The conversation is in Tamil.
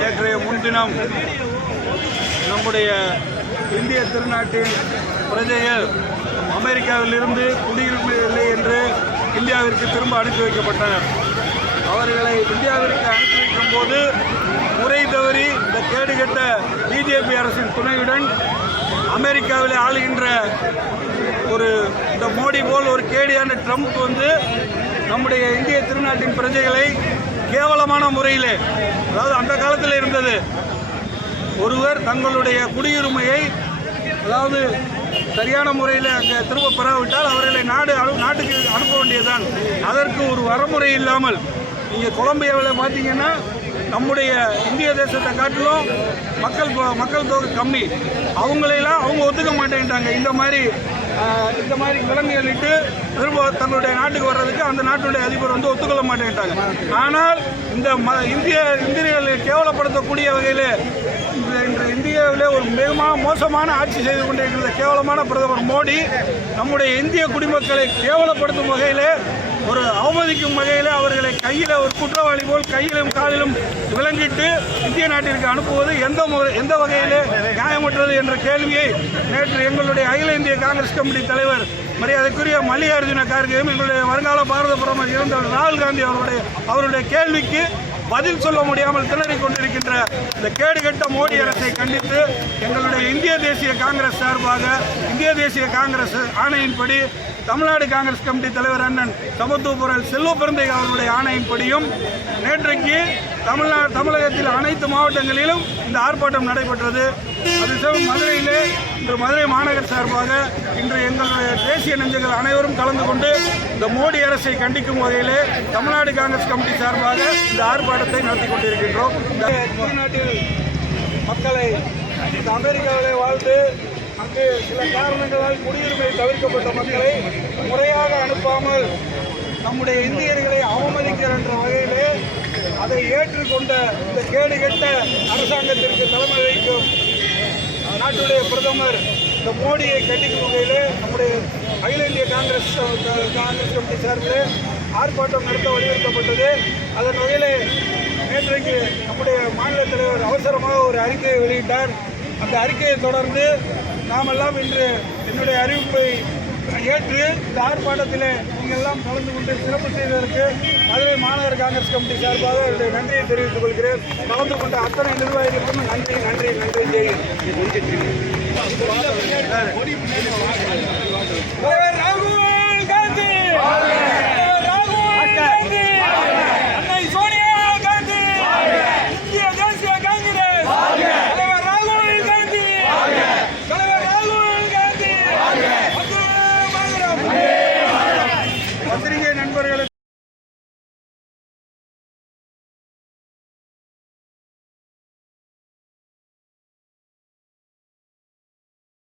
நேற்றைய முன்தினம் நம்முடைய இந்திய திருநாட்டின் பிரஜைகள் அமெரிக்காவிலிருந்து குடியிருப்பு இல்லை என்று இந்தியாவிற்கு திரும்ப அனுப்பி வைக்கப்பட்டனர். அவர்களை இந்தியாவிற்கு அனுப்பி வைக்கும் போது முறை தவறி இந்த கேடுகெட்ட பிஜேபி அரசின் துணையுடன் அமெரிக்காவில் ஆளுகின்ற ஒரு இந்த மோடி போல் ஒரு கேடியான ட்ரம்ப் வந்து நம்முடைய இந்திய திருநாட்டின் பிரஜைகளை கேவலமான முறையிலே அதாவது அந்த காலத்தில் இருந்தது ஒருவர் தங்களுடைய குடியுரிமையை அதாவது சரியான முறையில் அங்கே திரும்ப பெறாவிட்டால் அவர்களை நாடு அனு- நாட்டுக்கு அனுப்ப வேண்டியதுதான். அதற்கு ஒரு வரமுறை இல்லாமல் நீங்கள் கொலம்பியாவில் பார்த்தீங்கன்னா நம்முடைய இந்திய தேசத்தை காட்டிலும் மக்கள் மக்கள் தொகை கம்மி. அவங்களையெல்லாம் அவங்க ஒத்துக்க மாட்டேன்ட்டாங்க. இந்த மாதிரி இந்த மாதிரி விலங்குகளிட்டு திரும்ப தன்னுடைய நாட்டுக்கு வர்றதுக்கு அந்த நாட்டுடைய அதிபர் வந்து ஒத்துக்கொள்ள மாட்டேன்ட்டாங்க. ஆனால் இந்த ம இந்திய இந்தியர்களை கேவலப்படுத்தக்கூடிய வகையில் இந்த இன்று இந்தியாவிலே ஒரு மிகமாக மோசமான ஆட்சி செய்து கொண்டிருக்கிற கேவலமான பிரதமர் மோடி நம்முடைய இந்திய குடிமக்களை கேவலப்படுத்தும் வகையிலே ஒரு அவமதிக்கும் வகையில் அவர்களை கையில் ஒரு குற்றவாளி போல் கையிலும் காலிலும் விளங்கிட்டு இந்திய நாட்டிற்கு அனுப்புவது எந்த முறை எந்த வகையிலே நியாயமற்றது என்ற கேள்வியை நேற்று எங்களுடைய அகில இந்திய காங்கிரஸ் கமிட்டி தலைவர் மரியாதைக்குரிய மல்லிகார்ஜுன கார்கேயும் எங்களுடைய வருங்கால பாரத பிரதமர் இருந்த ராகுல் காந்தி அவருடைய அவருடைய கேள்விக்கு பதில் சொல்ல முடியாமல் திணறிக் கொண்டிருக்கின்ற இந்த கேடுகட்ட மோடி அரசை கண்டித்து எங்களுடைய இந்திய தேசிய காங்கிரஸ் சார்பாக இந்திய தேசிய காங்கிரஸ் ஆணையின்படி தமிழ்நாடு காங்கிரஸ் கமிட்டி தலைவர் அண்ணன் சமத்துவபுரம் செல்வ பிறந்தை அவர்களுடைய ஆணையின்படியும் நேற்றைக்கு தமிழ்நாடு தமிழகத்தில் அனைத்து மாவட்டங்களிலும் இந்த ஆர்ப்பாட்டம் நடைபெற்றது. அது மதுரையிலே இன்று மதுரை மாநகர் சார்பாக இன்று எங்களுடைய தேசிய நெஞ்சங்கள் அனைவரும் கலந்து கொண்டு இந்த மோடி அரசை கண்டிக்கும் வகையிலே தமிழ்நாடு காங்கிரஸ் கமிட்டி சார்பாக இந்த ஆர்ப்பாட்டத்தை நடத்தி கொண்டிருக்கின்றோம். இந்த தமிழ்நாட்டில் மக்களை அமெரிக்காவிலே வாழ்ந்து அங்கு சில காரணங்களால் குடியுரிமை தவிர்க்கப்பட்ட மக்களை முறையாக அனுப்பாமல் நம்முடைய இந்தியர்களை அவமதிக்கிற என்ற வகையிலே அதை ஏற்றுக்கொண்ட இந்த கேடுகெட்ட அரசாங்கத்திற்கு தலைமை வைக்கும் நாட்டுடைய பிரதமர் இந்த மோடியை கண்டிக்கும் வகையில் நம்முடைய அகில இந்திய காங்கிரஸ் காங்கிரஸ் கமிட்டி சார்பில் ஆர்ப்பாட்டம் நடத்த வலியுறுத்தப்பட்டது. அதன் வகையிலே நேற்றைக்கு நம்முடைய மாநில தலைவர் அவசரமாக ஒரு அறிக்கையை வெளியிட்டார். அந்த அறிக்கையை தொடர்ந்து நாமெல்லாம் இன்று என்னுடைய அறிவிப்பை ஏற்று இந்த ஆர்ப்பாட்டத்தில் நீங்கள் எல்லாம் கலந்து கொண்டு சிறப்பு செய்ததற்கு மதுரை மாநகர காங்கிரஸ் கமிட்டி சார்பாக என்னுடைய நன்றியை தெரிவித்துக் கொள்கிறேன். கலந்து கொண்ட அத்தனை நிர்வாகிகளுக்கும் நன்றி நன்றி நன்றி ஜெய்